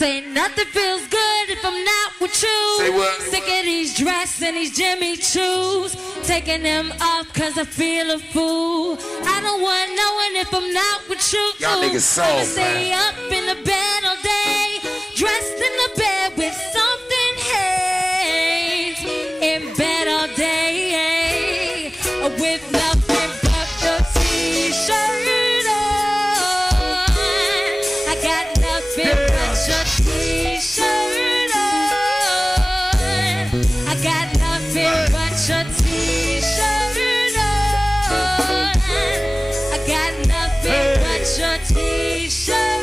Say nothing feels good if I'm not with you. Say what? Sick of these dresses and these Jimmy Choos. Taking them off cause I feel a fool. I don't want knowing if I'm not with you. Y'all niggas soft, I'ma stay up in the bed all day, dressed in the bed with something haze. In bed all day, with nothing but the t-shirt on. I got nothing but your t-shirt on. I got nothing but your t-shirt on. I got nothing but your t-shirt on.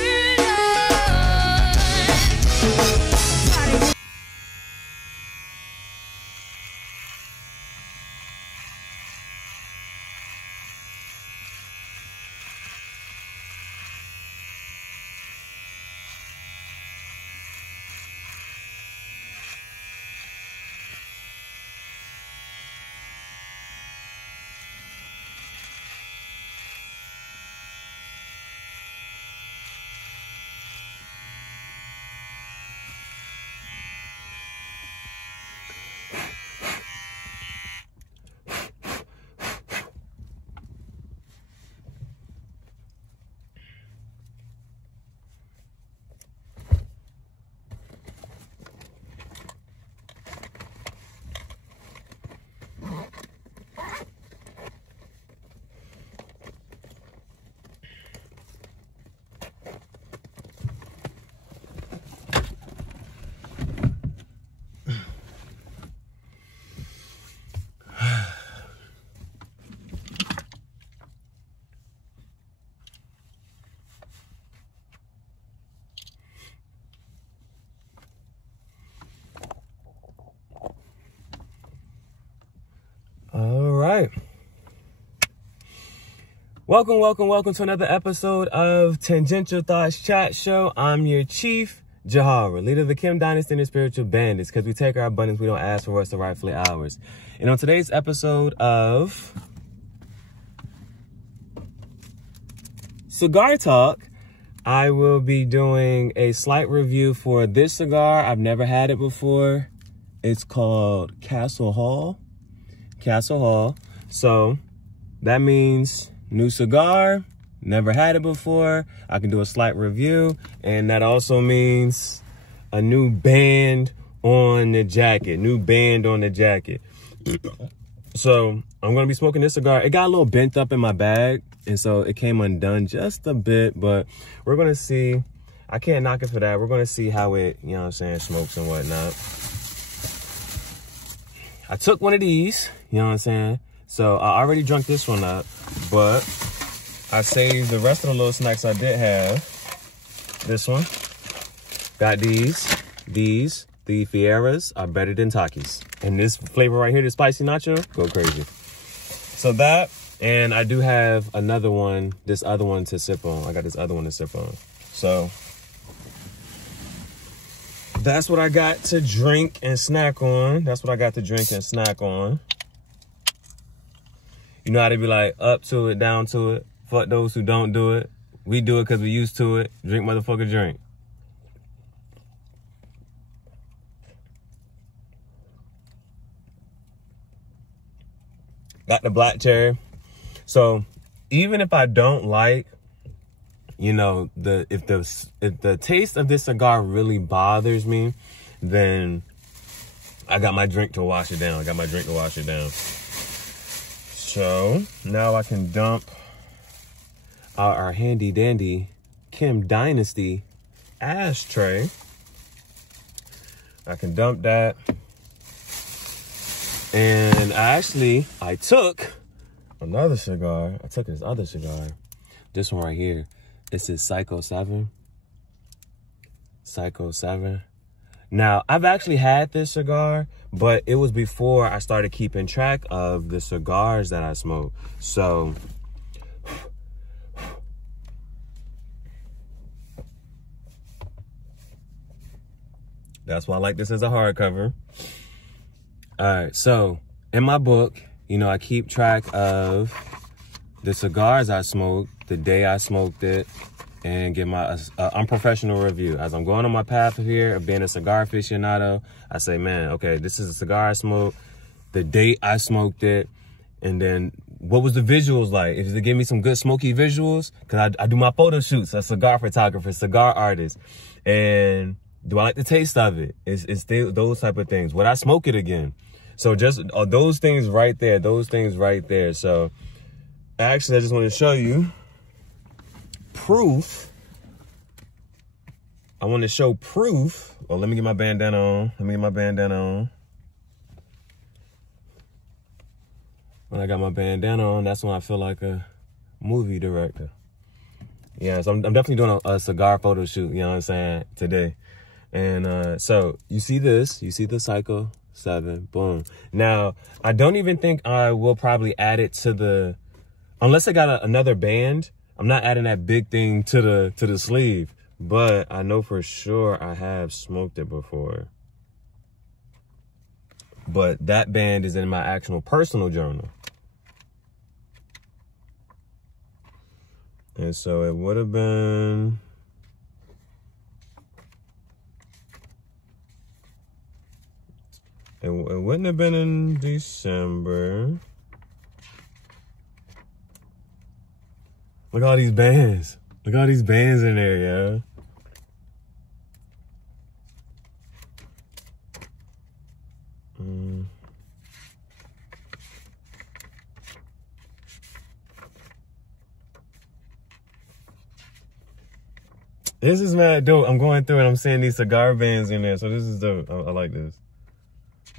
All right. Welcome to another episode of Tangential Thoughts Chat Show. I'm your chief, JaHaRaa, leader of the Kim Dynasty and the Spiritual Bandits, because we take our abundance, we don't ask for what's rightfully ours. And on today's episode of Cigar Talk, I will be doing a slight review for this cigar. I've never had it before. It's called Castle Hall. So that means new cigar, never had it before. I can do a slight review, and that also means a new band on the jacket. So I'm gonna be smoking this cigar. It got a little bent up in my bag, and so it came undone just a bit, but we're gonna see. I can't knock it for that. We're gonna see how it, you know what I'm saying, smokes and whatnot. I took one of these, you know what I'm saying? So I already drunk this one up, but I saved the rest of the little snacks I did have. This one. Got these. The Fieras are better than Takis. And this flavor right here, the spicy nacho, go crazy. So that, and I do have another one, this other one to sip on. I got this other one to sip on. So that's what I got to drink and snack on. You know how to be like, up to it, down to it. Fuck those who don't do it. We do it because we used to it. Drink, motherfucker, drink. Got the black cherry. So even if I don't like, you know, if the taste of this cigar really bothers me, then I got my drink to wash it down. So now I can dump our handy dandy Kim Dynasty ashtray. I can dump that. And I took another cigar. I took this other cigar. This one right here. This is Psycho 7. Now, I've actually had this cigar, but it was before I started keeping track of the cigars that I smoke. So that's why I like this as a hardcover. All right, so in my book, you know, I keep track of the cigars I smoked, the day I smoked it, and give my unprofessional review. As I'm going on my path here of being a cigar aficionado, I say, man, okay, this is a cigar I smoked, the date I smoked it, and then what was the visuals like? If they give me some good smoky visuals, because I do my photo shoots, a cigar photographer, cigar artist, and do I like the taste of it? It's those type of things. Would I smoke it again? So just those things right there, So actually, I just want to show you proof. I want to show proof. Oh, let me get my bandana on. When I got my bandana on, that's when I feel like a movie director. Yeah, so I'm definitely doing a cigar photo shoot, you know what I'm saying, today. And so you see this, you see the Psycho 7, boom. Now, I don't even think I will probably add it to the, unless I got another band, I'm not adding that big thing to the sleeve, but I know for sure I have smoked it before. But that band is in my actual personal journal. And so it would have been, it wouldn't have been in December. Look at all these bands. Look at all these bands in there, yeah. This is mad dope. I'm going through and I'm seeing these cigar bands in there. So this is dope. I like this.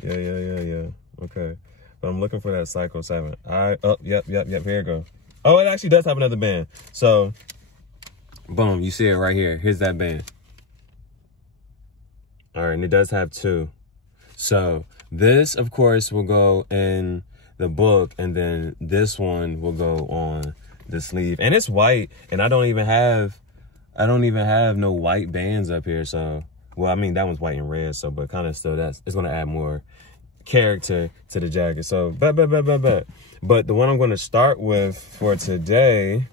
Yeah. Okay. But I'm looking for that Psycho 7. Yep. Here it goes. Oh, it actually does have another band. So, boom, you see it right here. Here's that band. All right, and it does have 2. So this, of course, will go in the book, and then this one will go on the sleeve. And it's white, and I don't even have no white bands up here. So, well, I mean, that one's white and red, so, but kind of still, it's going to add more character to the jacket. So, But the one I'm going to start with for today,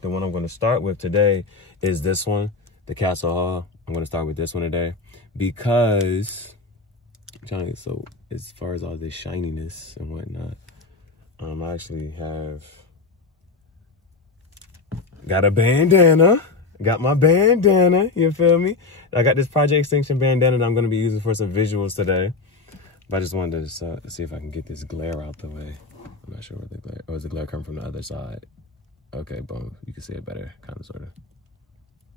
is this one, the Castle Hall. I'm going to start with this one today because I'm trying to get, so as far as all this shininess and whatnot, I actually have got a bandana. Got my bandana, you feel me? I got this Project Extinction bandana that I'm going to be using for some visuals today. But I just wanted to see if I can get this glare out the way. I'm not sure where the glare, is the glare coming from the other side? Okay, boom, you can see it better, kind of, sort of.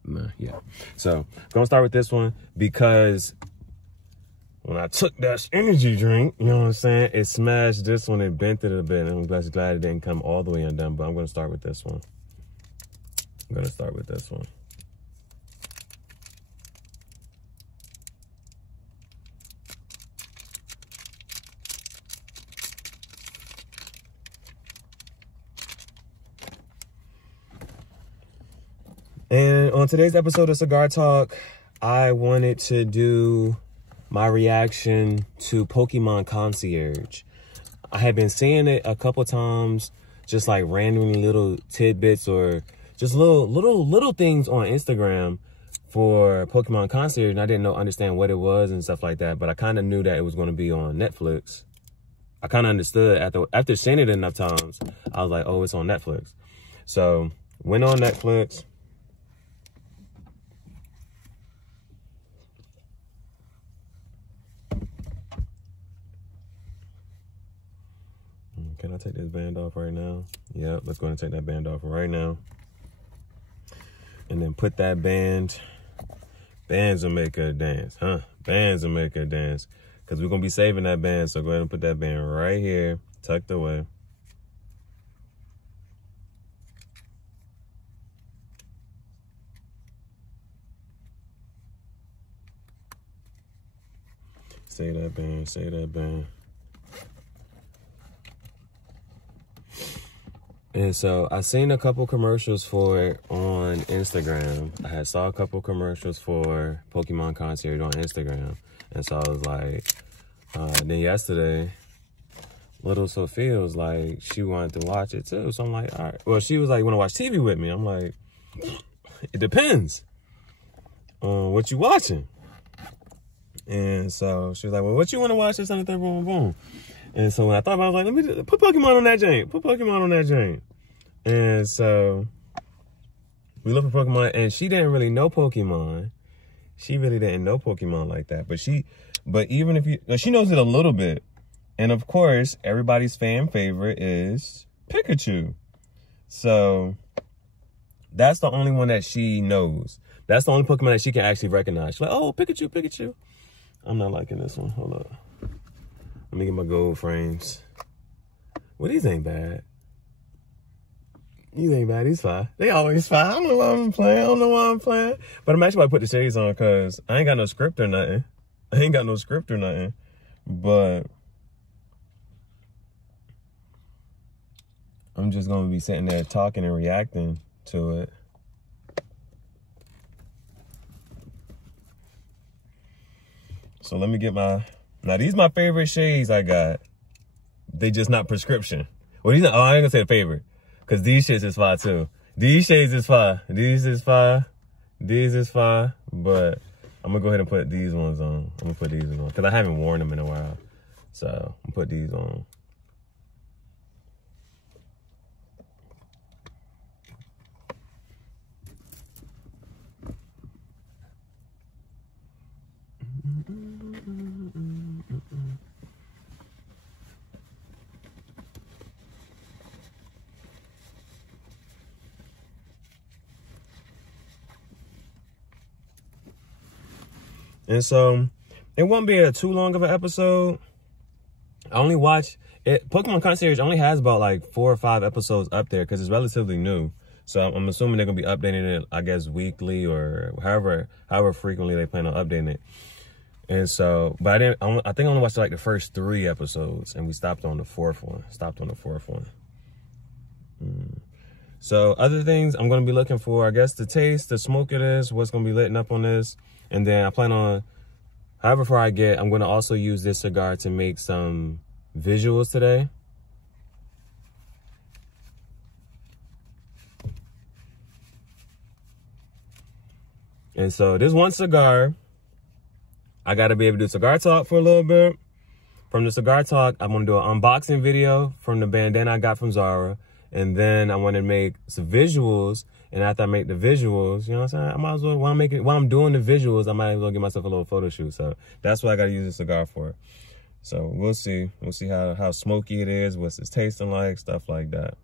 Nah, yeah. So, going to start with this one because when I took that energy drink, you know what I'm saying, it smashed this one and bent it a bit. And I'm just glad it didn't come all the way undone, but I'm going to start with this one. And on today's episode of Cigar Talk, I wanted to do my reaction to Pokémon Concierge. I had been seeing it a couple times, just like randomly little tidbits or just little things on Instagram for Pokémon Concierge, and I didn't understand what it was and stuff like that, but I kind of knew that it was going to be on Netflix. I kind of understood after seeing it enough times. I was like, oh, it's on Netflix. So went on Netflix. Can I take this band off right now? Yep, let's go and take that band off right now. And then put that band. Bands will make her dance, huh? Bands will make her dance. Because we're going to be saving that band. So go ahead and put that band right here, tucked away. Save that band, save that band. And so I seen a couple commercials for it on Instagram. I saw a couple commercials for Pokémon Concierge on Instagram. And so I was like, then yesterday, little Sophia was like, she wanted to watch it too. So I'm like, all right. Well, she was like, you want to watch TV with me? I'm like, it depends on what you watching. And so she was like, well, what you want to watch this on the third, boom, boom. And so when I thought about it, I was like, let me just put Pokemon on that joint. Put Pokemon on that joint. And so we looked for Pokemon, and she didn't really know Pokemon. She really didn't know Pokemon like that. But even if you, she knows it a little bit. And of course, everybody's fan favorite is Pikachu. So that's the only one that she knows. That's the only Pokemon that she can actually recognize. She's like, oh, Pikachu, Pikachu. I'm not liking this one. Hold up. Let me get my gold frames. Well, these ain't bad. These ain't bad. These fine. They always fine. I don't know why I'm playing. I don't know why I'm playing. But I'm actually about to put the shades on because I ain't got no script or nothing. But I'm just going to be sitting there talking and reacting to it. So let me get my... Now, these my favorite shades I got. They just not prescription. Well, these not... Oh, I ain't going to say the favorite. Because these shits is fire, too. These shades is fire. These is fire. These is fire. But I'm going to go ahead and put these ones on. I'm going to put these on. Because I haven't worn them in a while. So, I'm going to put these on. And so, it won't be too long of an episode. I only watch it. Pokemon Concierge only has about like 4 or 5 episodes up there because it's relatively new. So I'm assuming they're gonna be updating it, I guess, weekly or however frequently they plan on updating it. And so, but I think I only watched like the first 3 episodes, and we stopped on the 4th one. So other things I'm gonna be looking for, I guess, the taste, the smoke it is, what's gonna be lit up on this. And then I plan on, however far I get, I'm going to also use this cigar to make some visuals today. And so this one cigar, I got to be able to do cigar talk for a little bit. From the cigar talk, I'm going to do an unboxing video from the bandana I got from JaHaRaa. And then I want to make some visuals. And after I make the visuals, you know what I'm saying? I might as well, while I'm doing the visuals, I might as well give myself a little photo shoot. So that's what I got to use the cigar for. So we'll see. We'll see how smoky it is, what's it's tasting like, stuff like that.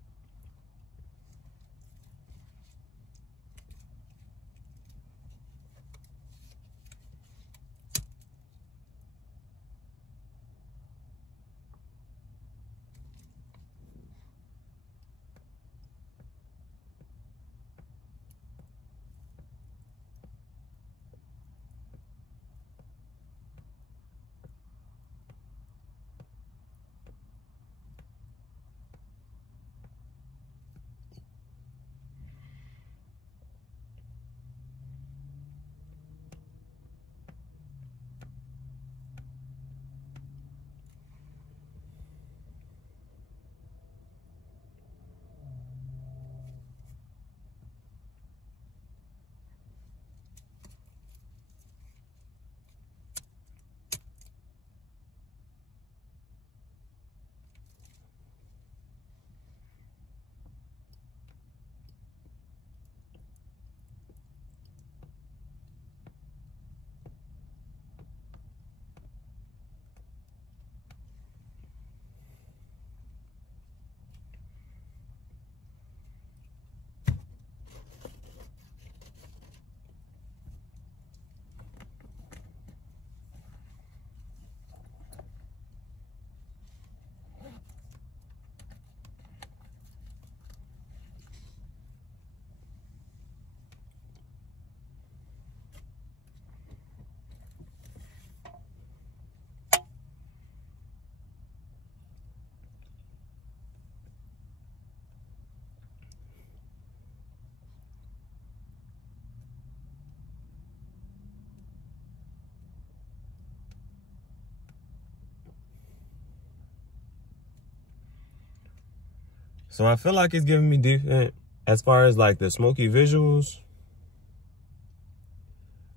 So I feel like it's giving me different, as far as like the smoky visuals,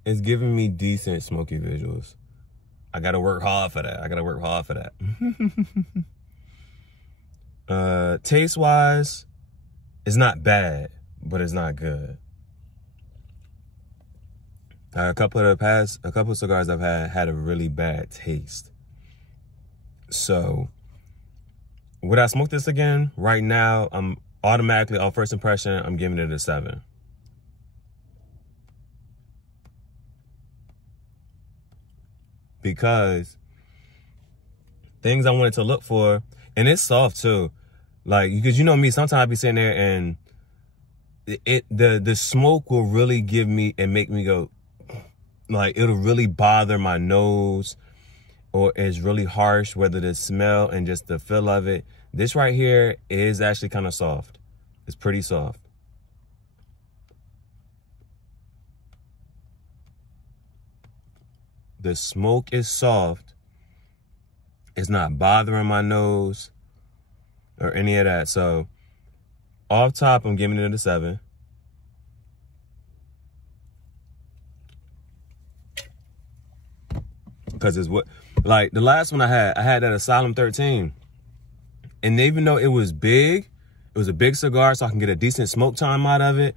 It's giving me decent smoky visuals. I gotta work hard for that. Taste-wise, it's not bad, but it's not good. A couple of cigars I've had a really bad taste. So, would I smoke this again? Right now, I'm automatically, on first impression, I'm giving it a 7. Because things I wanted to look for, and it's soft too. Like, because you know me, sometimes I be sitting there and the smoke will really give me and make me go, like, it'll really bother my nose, or it's really harsh, whether the smell and just the feel of it. This right here is actually kind of soft. It's pretty soft. The smoke is soft. It's not bothering my nose or any of that. So off top, I'm giving it a 7. Because it's what, like the last one I had that Asylum 13. And even though it was big, it was a big cigar, so I can get a decent smoke time out of it,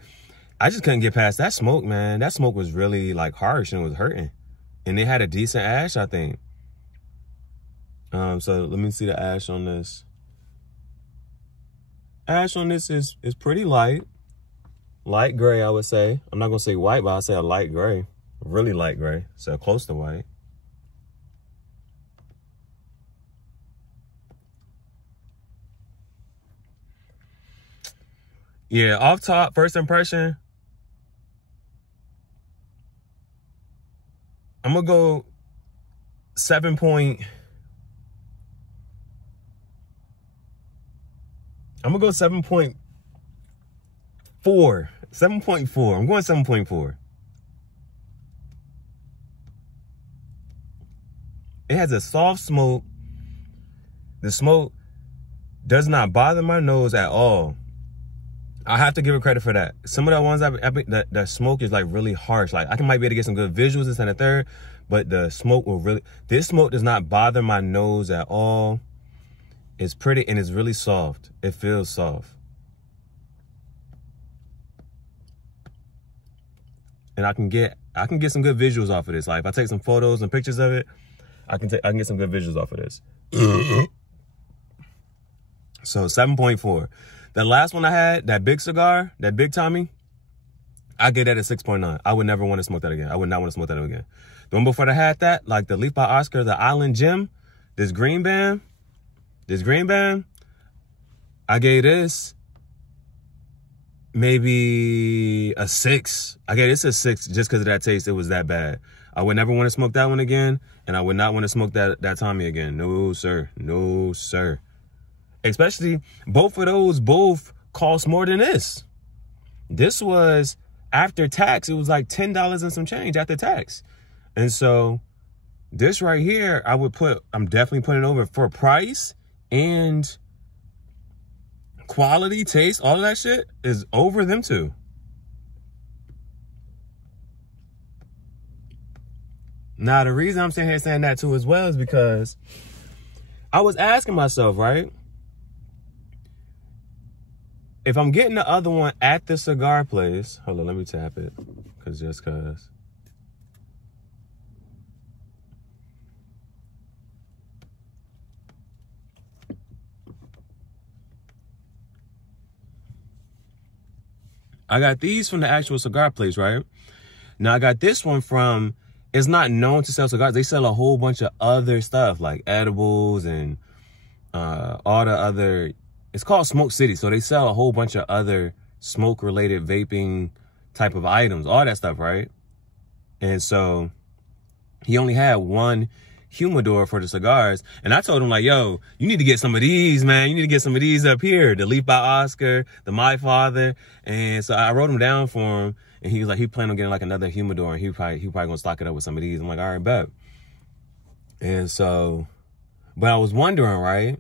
I just couldn't get past that smoke, man. That smoke was really like harsh and it was hurting. And they had a decent ash, I think. So let me see the ash on this. Ash on this is pretty light. Light gray, I would say. I'm not going to say white, but I'll say a light gray. Really light gray. So close to white. Yeah, off top, first impression, I'm going to go 7 point. I'm going to go 7.4. 7.4. I'm going 7.4. It has a soft smoke. The smoke does not bother my nose at all. I have to give it credit for that. Some of the ones that smoke is like really harsh. Like I might be able to get some good visuals this and the third, but the smoke will really, this smoke does not bother my nose at all. It's pretty and it's really soft. It feels soft. And I can get some good visuals off of this. Like if I take some photos and pictures of it, I can get some good visuals off of this. So 7.4. The last one I had, that big cigar, that big Tommy, I get that at 6.9. I would never want to smoke that again. I would not want to smoke that again. The one before I had that, like the Leaf by Oscar, the Island Gem, this green band, I gave this maybe a 6. I gave this a 6 just because of that taste. It was that bad. I would never want to smoke that one again, and I would not want to smoke that Tommy again. No, sir. No, sir. Especially, both of those cost more than this. This was, after tax, it was like $10 and some change after tax. And so, this right here, I'm definitely putting it over for price and quality, taste, all of that shit is over them two. Now, the reason I'm sitting here saying that too as well is because I was asking myself, right? If I'm getting the other one at the cigar place, hold on, let me tap it. Just cause. I got these from the actual cigar place, right? Now I got this one from, it's not known to sell cigars. They sell a whole bunch of other stuff like edibles and all the other, it's called Smoke City. So they sell a whole bunch of other smoke related vaping type of items, all that stuff, right? And so he only had one humidor for the cigars. And I told him like, yo, you need to get some of these, man. You need to get some of these up here. The Leaf by Oscar, the My Father. And so I wrote them down for him. And he was like, he planned on getting like another humidor. And he probably gonna stock it up with some of these. I'm like, all right, bet. And so, but I was wondering, right?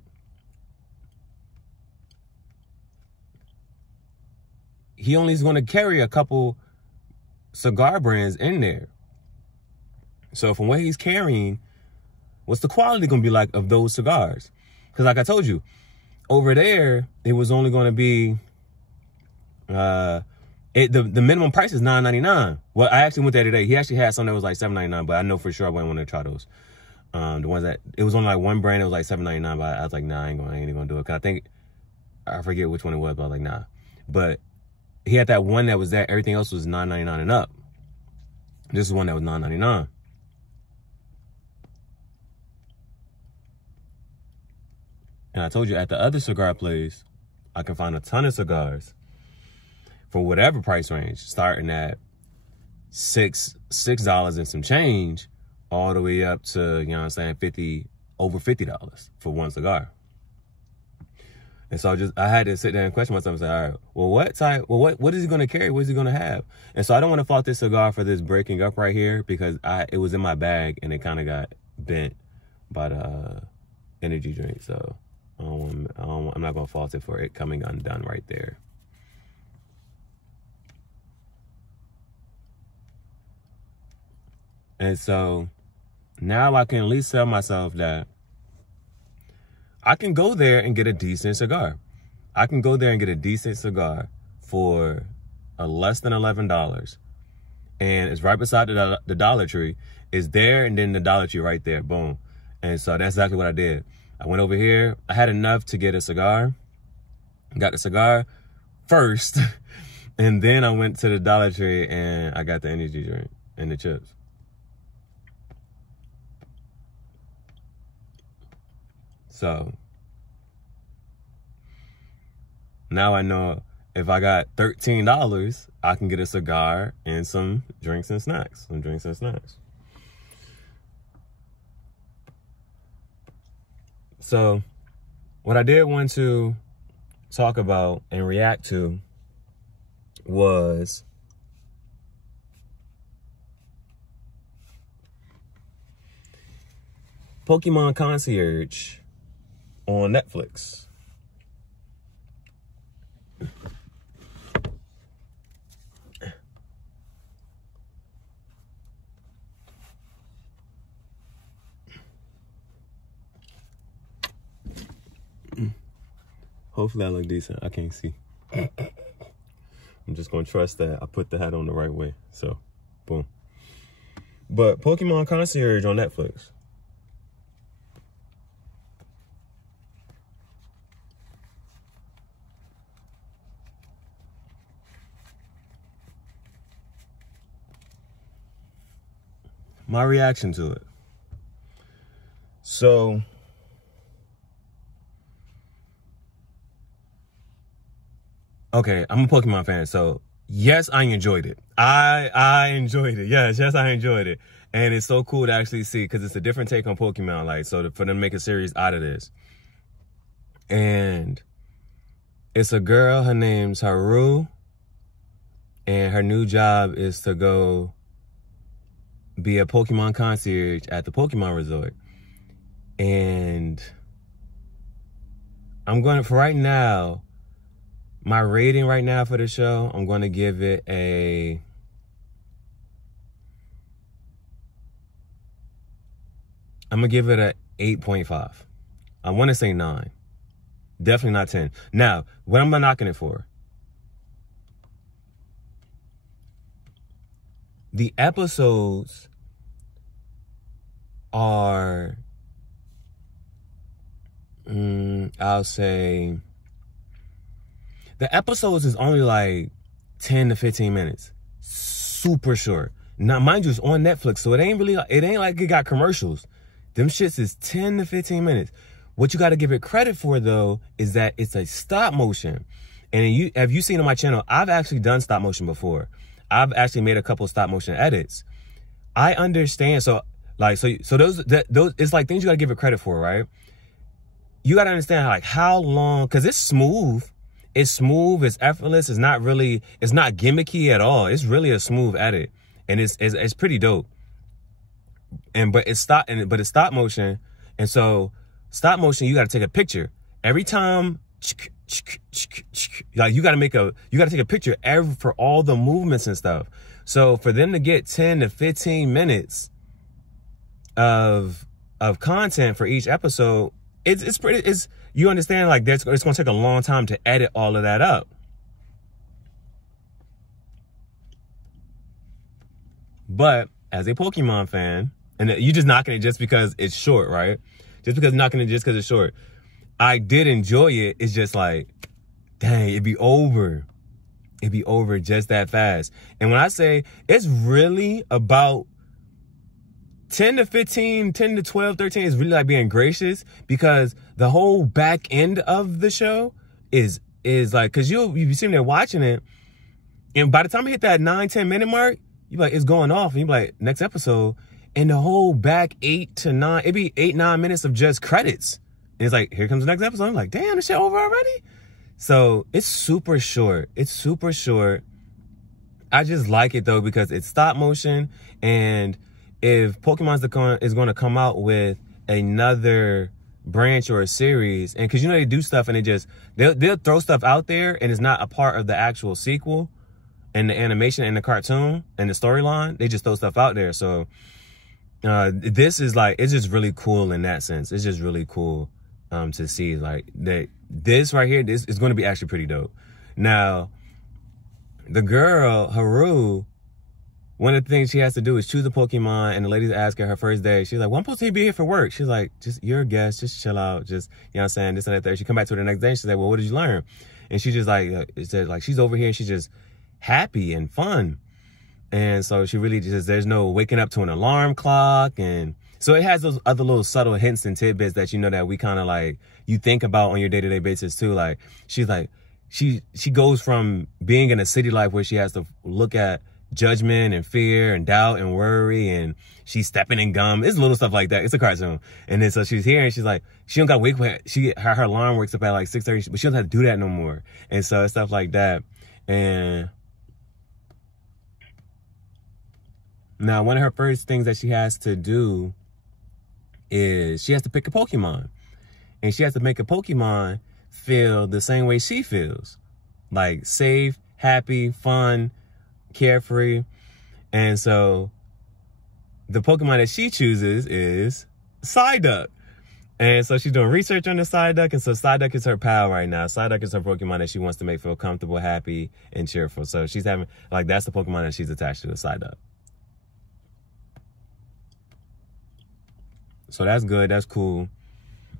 He only is going to carry a couple cigar brands in there. So from what he's carrying, what's the quality going to be like of those cigars? Because like I told you, over there, it was only going to be, the minimum price is $9.99. Well, I actually went there today. He actually had some that was like $7.99, but I know for sure I wouldn't want to try those. The ones that, it was only like one brand, it was like $7.99, but I was like, nah, I ain't even gonna do it. Cause I think, I forget which one it was, but I was like, nah. But he had that one that was there, everything else was $9.99 and up. This is one that was $9.99. And I told you, at the other cigar place, I can find a ton of cigars for whatever price range, starting at $6 and some change, all the way up to, you know what I'm saying, over $50 for one cigar. And so I had to sit there and question myself and say, all right, well, what is he going to carry? What is he going to have? And so I don't want to fault this cigar for this breaking up right here, because it was in my bag and it kind of got bent by the energy drink. So I'm not going to fault it for it coming undone right there. And so now I can at least tell myself that I can go there and get a decent cigar. I can go there and get a decent cigar for less than $11. And it's right beside the Dollar Tree. It's there, and then the Dollar Tree right there. Boom. And so that's exactly what I did. I went over here. I had enough to get a cigar. Got the cigar first. And then I went to the Dollar Tree and I got the energy drink and the chips. So now I know if I got $13, I can get a cigar and some drinks and snacks. So what I did want to talk about and react to was Pokémon Concierge on Netflix. Hopefully I look decent. I can't see. I'm just gonna trust that I put the hat on the right way. So, boom. But Pokémon Concierge on Netflix. My reaction to it. So, okay, I'm a Pokemon fan, so yes, I enjoyed it. I enjoyed it. Yes, I enjoyed it. And it's so cool to actually see, because it's a different take on Pokemon, like, so for them to make a series out of this. And it's a girl, her name's JaHaRaa, and her new job is to go be a Pokemon concierge at the Pokemon Resort. And I'm going to, for right now, my rating right now for the show, I'm going to give it a I'm going to give it a 8.5. I want to say 9. Definitely not 10. Now, what am I knocking it for? The episodes are, I'll say, the episodes is only like 10 to 15 minutes. Super short. Now, mind you, it's on Netflix, so it ain't like it got commercials. Them shits is 10 to 15 minutes. What you got to give it credit for, though, is that it's a stop motion. And have you seen on my channel, I've actually done stop motion before. I've actually made a couple stop motion edits. I understand. So those it's like things you got to give it credit for, right? You got to understand how long, because it's smooth. It's smooth. It's effortless. It's not gimmicky at all. It's really a smooth edit, and it's pretty dope. But it's stop motion, and so stop motion, you got to take a picture every time. Like you got to take a picture for all the movements and stuff. So for them to get 10 to 15 minutes of content for each episode, it's you understand, like, it's going to take a long time to edit all of that up. But as a Pokemon fan, and you just knocking it just because it's short, right? Just because knocking it just because it's short. I did enjoy it. It's just like, dang, it'd be over. It'd be over just that fast. And when I say it's really about 10 to 15, 10 to 12, 13 is really like being gracious, because the whole back end of the show is like, because you'll be sitting there watching it, and by the time I hit that 9-10 minute mark, you're like, it's going off, and you're like, next episode, and the whole back 8 to 9, it'd be 8-9 minutes of just credits. And it's like, here comes the next episode. I'm like, damn, this shit over already? So it's super short. It's super short. I just like it though, because it's stop motion, and if Pokemon is going to come out with another branch or a series, and because, you know, they do stuff and they'll throw stuff out there and it's not a part of the actual sequel and the animation and the cartoon and the storyline, they just throw stuff out there. So this is like, it's just really cool in that sense. It's just really cool to see, like, that this right here, this is going to be actually pretty dope. Now, the girl, Haru, one of the things she has to do is choose a Pokemon, and the ladies ask her first day, she's like, well, I'm supposed to be here for work. She's like, just, you're a guest, just chill out, just, you know what I'm saying, this and that, there. She come back to her the next day, and she's like, well, what did you learn? And she just like, it said, like, she's over here, and she's just happy and fun. And so she really just, there's no waking up to an alarm clock. And so it has those other little subtle hints and tidbits that, you know, that we kind of like, you think about on your day-to-day basis too. Like, she's like, she goes from being in a city life where she has to look at judgment and fear and doubt and worry, and she's stepping in gum. It's little stuff like that. It's a cartoon. And then so she's here, and she's like, she don't got to wake up. Her alarm wakes up at like 6:30, but she don't have to do that no more. And so it's stuff like that. And now, one of her first things that she has to do is she has to pick a Pokemon. And she has to make a Pokemon feel the same way she feels. Like, safe, happy, fun, carefree. And so the Pokemon that she chooses is Psyduck. And so she's doing research on the Psyduck. And so Psyduck is her pal right now. Psyduck is her Pokemon that she wants to make feel comfortable, happy, and cheerful. So she's having, like, that's the Pokemon that she's attached to, Psyduck. So that's good. That's cool.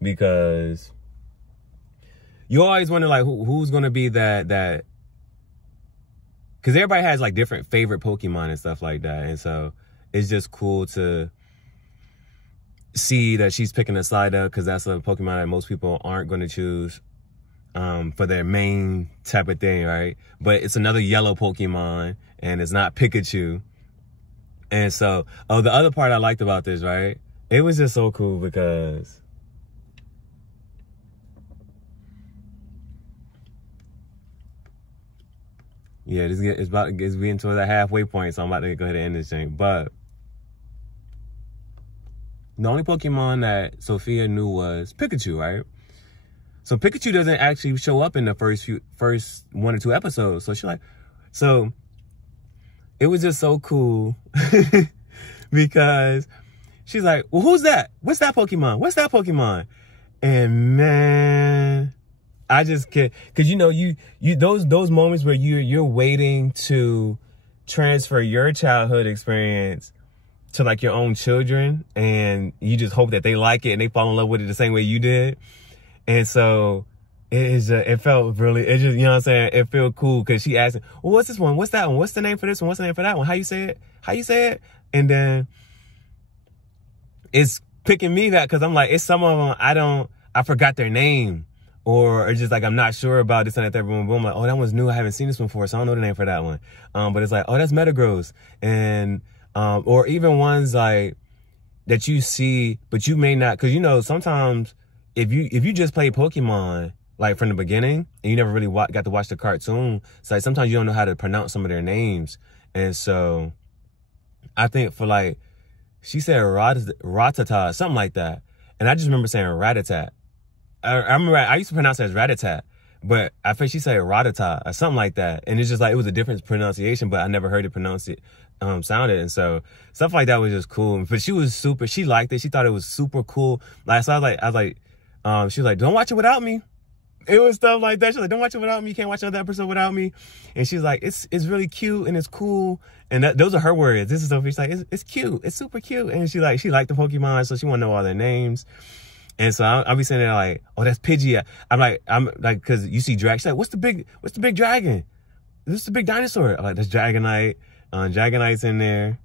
Because you always wonder, like, who's going to be that, because everybody has, like, different favorite Pokemon and stuff like that. And so it's just cool to see that she's picking a Psyduck, because that's a Pokemon that most people aren't going to choose for their main type of thing, right? But it's another yellow Pokemon, and it's not Pikachu. And so, oh, the other part I liked about this, right? It was just so cool because yeah, it's getting to the halfway point, so I'm about to go ahead and end this thing. But the only Pokemon that Sophia knew was Pikachu, right? So Pikachu doesn't actually show up in the first 1 or 2 episodes. So she's like, so it was just so cool because she's like, well, who's that? What's that Pokemon? What's that Pokemon? And man, I just can't, because you know, you those moments where you're waiting to transfer your childhood experience to like your own children, and you just hope that they like it and they fall in love with it the same way you did. And so it felt really, it just, you know what I'm saying? It felt cool because she asked, well, what's this one? What's that one? What's the name for this one? What's the name for that one? How you say it? How you say it? And then it's picking me that, because I'm like, it's some of them I forgot their name, or just like I'm not sure about this and that. Boom, boom. Like, oh, that one's new. I haven't seen this one before, so I don't know the name for that one. But it's like, oh, that's Metagross, and or even ones like that you see, but you may not, because you know sometimes if you just play Pokemon like from the beginning and you never really got to watch the cartoon, it's like sometimes you don't know how to pronounce some of their names, and so I think for like, she said Rattata, something like that. And I just remember saying Rattata. I remember I used to pronounce it as Rattata, but I think she said Rattata or something like that. And it's just like, it was a different pronunciation, but I never heard it pronounced it sounded. And so stuff like that was just cool. But she liked it. She thought it was super cool. Like, so I was like, she was like, don't watch it without me. It was stuff like that. She's like, don't watch it without me. You can't watch another episode without me. And she's like, it's really cute and it's cool. And those are her words. This is stuff. She's like, it's cute. It's super cute. And she liked the Pokemon, so she want to know all their names. And so I'll be sitting there like, oh, that's Pidgey. I'm like, cause you see dragon. She's like, what's the big dragon? This is the big dinosaur. I'm like, that's Dragonite. Dragonite's in there.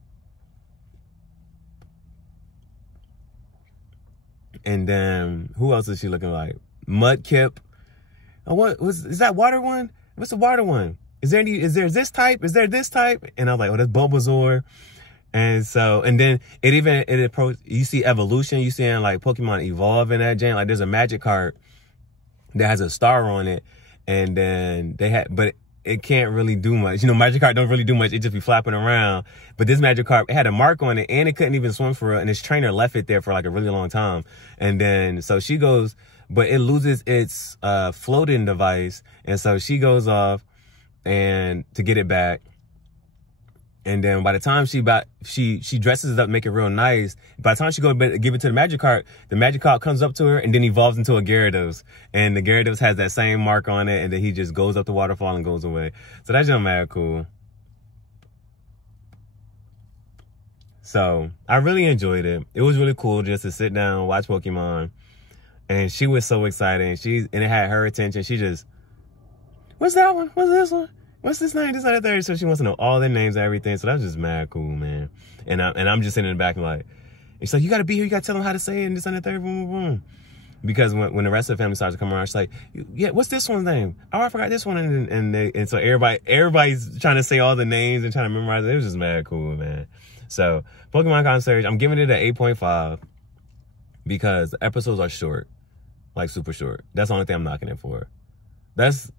And then who else is she looking like? Mudkip. Oh, is that water one? What's the water one? Is there this type? Is there this type? And I'm like, oh, that's Bulbasaur. And so, and then you see evolution. You see like Pokemon evolve in that game. Like there's a Magikarp that has a star on it. And then but it can't really do much. You know, Magikarp don't really do much. It just be flapping around. But this Magikarp, it had a mark on it and it couldn't even swim for real. And its trainer left it there for like a really long time. And then, so she goes, but it loses its floating device. And so she goes off and to get it back. And then by the time she dresses it up, make it real nice. By the time she goes to give it to the Magikarp comes up to her and then evolves into a Gyarados. And the Gyarados has that same mark on it, and then he just goes up the waterfall and goes away. So that's just mad cool. So I really enjoyed it. It was really cool just to sit down and watch Pokemon. And she was so excited. And it had her attention. She just, what's that one? What's this one? What's this name? This, that, that. So she wants to know all their names and everything. So that was just mad cool, man. And I'm just sitting in the back and like, it's like, you got to be here. You got to tell them how to say it and this and the third, boom, boom, boom. Because when the rest of the family starts to come around, she's like, yeah, what's this one's name? Oh, I forgot this one. And so everybody's trying to say all the names and trying to memorize it. It was just mad cool, man. So Pokemon Concierge, I'm giving it an 8.5 because the episodes are short, like super short. That's the only thing I'm knocking it for. That's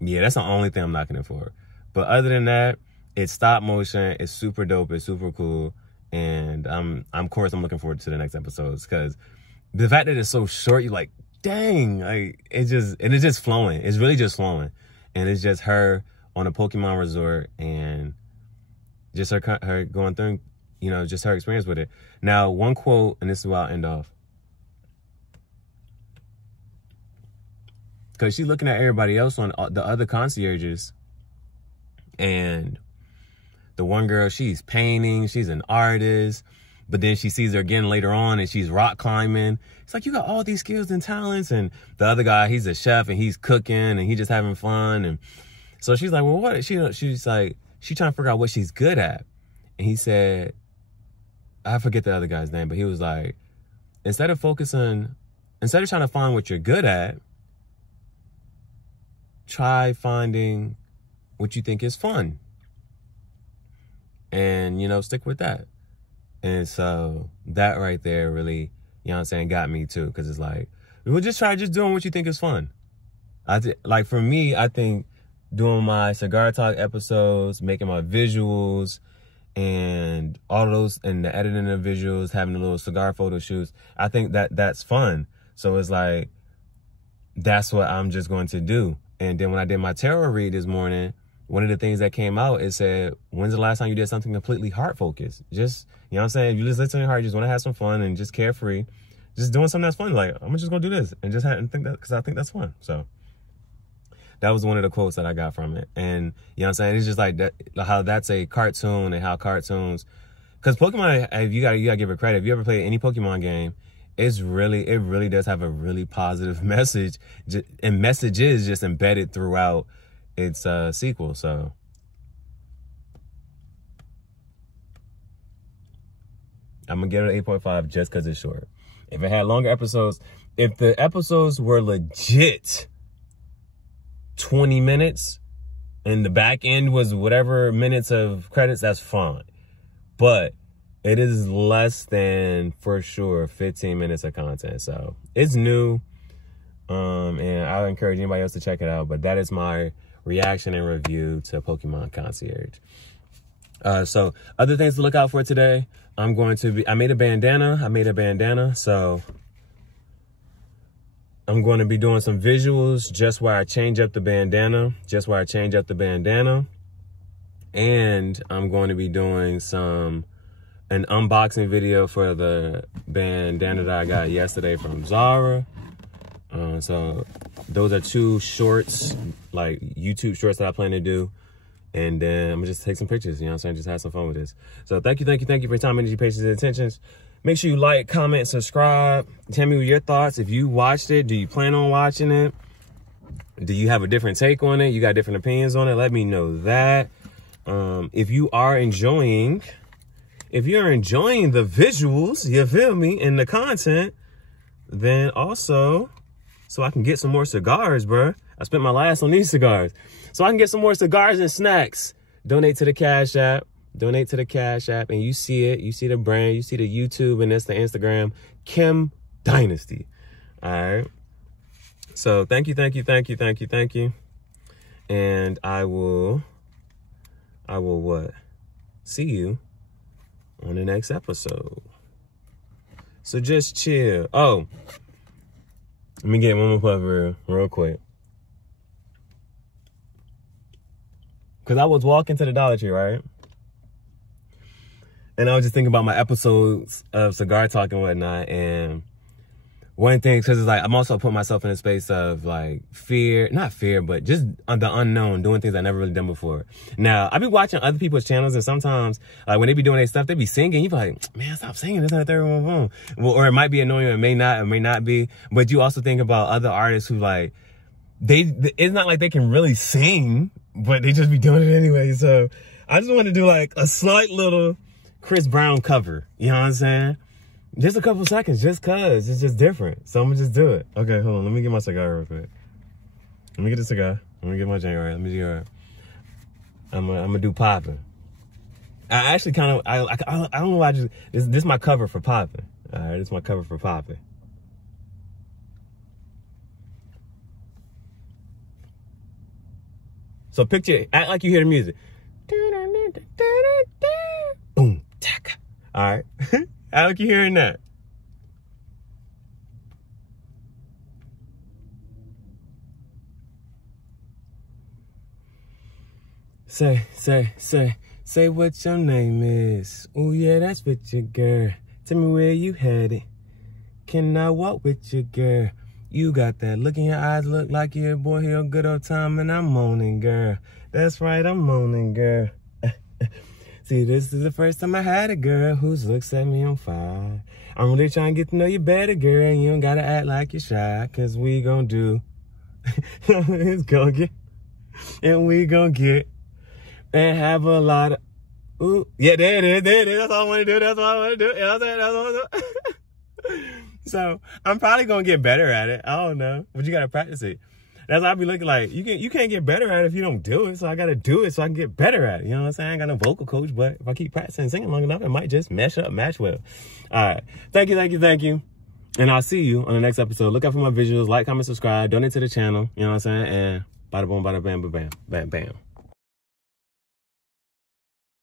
the only thing I'm knocking it for. But other than that, it's stop motion. It's super dope. It's super cool. And of course, I'm looking forward to the next episodes because the fact that it's so short, you're like, dang, like it's just flowing. It's really just flowing. And it's just her on a Pokemon resort and just her going through, you know, just her experience with it. Now, one quote, and this is where I'll end off. Because she's looking at everybody else on the other concierges. And the one girl, she's painting. She's an artist. But then she sees her again later on and she's rock climbing. It's like, you got all these skills and talents. And the other guy, he's a chef and he's cooking and he's just having fun. And so she's like, well, what? She's like, she's trying to figure out what she's good at. And he said, I forget the other guy's name, but he was like, instead of trying to find what you're good at, try finding what you think is fun. And, you know, stick with that. And so that right there really, you know what I'm saying, got me too. Because it's like, we'll just try doing what you think is fun. Like for me, I think doing my Cigar Talk episodes, making my visuals, and all of those, and the editing of visuals, having the little cigar photo shoots, I think that's fun. So it's like, that's what I'm just going to do. And then when I did my tarot read this morning, one of the things that came out, it said, when's the last time you did something completely heart-focused? Just, you know what I'm saying? You just listen to your heart, you just want to have some fun and just carefree. Just doing something that's fun. Like, I'm just going to do this and just think that, because I think that's fun. So that was one of the quotes that I got from it. And, you know what I'm saying? It's just like that, how that's a cartoon and how cartoons, because Pokemon, you gotta give it credit. If you ever played any Pokemon game, it really does have a really positive message, and messages just embedded throughout its sequel. So I'm gonna give it an 8.5 just because it's short. If it had longer episodes, if the episodes were legit 20 minutes and the back end was whatever minutes of credits, that's fine. But it is less than, for sure, 15 minutes of content. So it's new. And I encourage anybody else to check it out. But that is my reaction and review to Pokemon Concierge. So other things to look out for today. I made a bandana. So I'm going to be doing some visuals just where I change up the bandana. And I'm going to be doing an unboxing video for the bandana that I got yesterday from JaHaRaa. So those are 2 shorts, like YouTube shorts that I plan to do. And then I'm gonna just take some pictures, you know what I'm saying? Just have some fun with this. So thank you for your time, energy, patience, and attentions. Make sure you like, comment, subscribe. Tell me your thoughts. If you watched it, do you plan on watching it? Do you have a different take on it? You got different opinions on it? Let me know that. If you're enjoying the visuals, you feel me, and the content, then also, so I can get some more cigars, bruh. I spent my last on these cigars. So I can get some more cigars and snacks. Donate to the Cash App. Donate to the Cash App. And you see it. You see the brand. You see the YouTube. And that's the Instagram. Kim Dynasty. All right. So thank you. And I will what? See you on the next episode. So just chill. Oh, let me get one more puff real quick. Because I was walking to the Dollar Tree, right? And I was just thinking about my episodes of Cigar Talk and whatnot. And one thing, because it's like, I'm also putting myself in a space of like fear, not fear, but just the unknown, doing things I never really done before. Now, I be watching other people's channels, and sometimes like when they be doing their stuff, they be singing. You be like, man, stop singing. This not a third one. Well, or it might be annoying, it may not be. But you also think about other artists who like, it's not like they can really sing, but they just be doing it anyway. So I just want to do like a slight little Chris Brown cover. You know what I'm saying? Just a couple seconds, just cause it's just different. So I'm gonna just do it. Okay, hold on. Let me get my cigar real quick. Let me get the cigar. Let me get my January. Let me do it. I'm gonna do popping. I actually kind of, I don't know why this is my cover for popping. All right, this is my cover for popping. So picture, act like you hear the music. Boom, taka. All right. Act like you're hearing that. Say what your name is. Oh yeah, that's with your girl. Tell me where you headed. Can I walk with your girl? You got that look in your eyes, look like you're a boy here a good old time, and I'm moaning, girl. That's right, I'm moaning, girl. See, this is the first time I had a girl who looks at me on fire. I'm really trying to get to know you better, girl, and you don't gotta act like you're shy, cause we gon' do. It's gon' get, and we gon' get, and have a lot of, ooh, yeah, there it is, that's all I wanna do, that's all I wanna do, yeah, that's all I wanna do. So, I'm probably gonna get better at it, I don't know, but you gotta practice it. That's why I be looking like, you can't get better at it if you don't do it, so I gotta do it so I can get better at it, you know what I'm saying? I ain't got no vocal coach, but if I keep practicing and singing long enough, it might just match well. All right, thank you, and I'll see you on the next episode. Look out for my visuals, like, comment, subscribe, donate to the channel, you know what I'm saying? And bada boom, bada bam, bam, bam, bam.